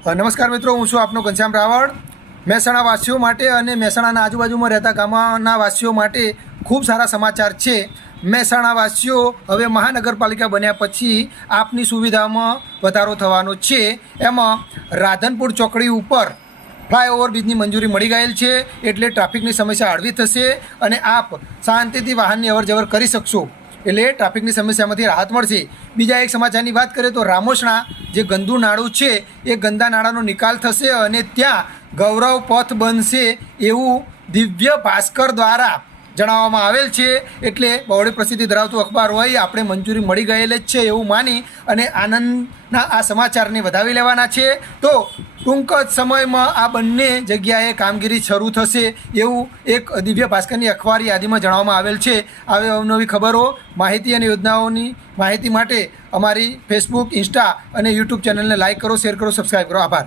નમસ્કાર મિત્રો, હું છું આપનો ઘનશ્યામ રાવળ। મહેસાણા વાસીઓ માટે અને મહેસાણાના આજુબાજુમાં રહેતા ગામના વાસીઓ માટે ખૂબ સારા સમાચાર છે। મહેસાણા વાસીઓ હવે મહાનગરપાલિકા બન્યા પછી આપની સુવિધામાં વધારો થવાનો છે। એમાં રાધનપુર ચોકડી ઉપર ફ્લાયઓવર બ્રિજની મંજૂરી મળી ગયેલ છે, એટલે ટ્રાફિકની સમસ્યા હળવી થશે અને આપ શાંતિથી વાહનની અવરજવર કરી શકશો, એટલે ટ્રાફિકની સમસ્યામાંથી રાહત મળશે। બીજા એક સમાચારની વાત કરીએ તો રામોસણા જે ગંદુ નાળું છે એ ગંદા નાળાનો નિકાલ થશે અને ત્યાં ગૌરવ પથ બનશે એવું દિવ્ય ભાસ્કર દ્વારા જણાવવામાં આવેલ છે। એટલે બહોળી પ્રસિદ્ધિ ધરાવતું અખબાર હોય આપણે મંજૂરી મળી ગયેલ જ છે એવું માની અને આનંદના આ સમાચારને વધાવી લેવાના છે। તો ટૂંક જ સમયમાં આ બંને જગ્યાએ કામગીરી શરૂ થશે એવું એક દિવ્ય ભાસ્કરની અખબાર યાદીમાં જણાવવામાં આવેલ છે। આવી અવનવી ખબરો, માહિતી અને યોજનાઓની માહિતી માટે અમારી ફેસબુક, ઇન્સ્ટા અને યુટ્યુબ ચેનલને લાઇક કરો, શેર કરો, સબસ્ક્રાઈબ કરો। આભાર।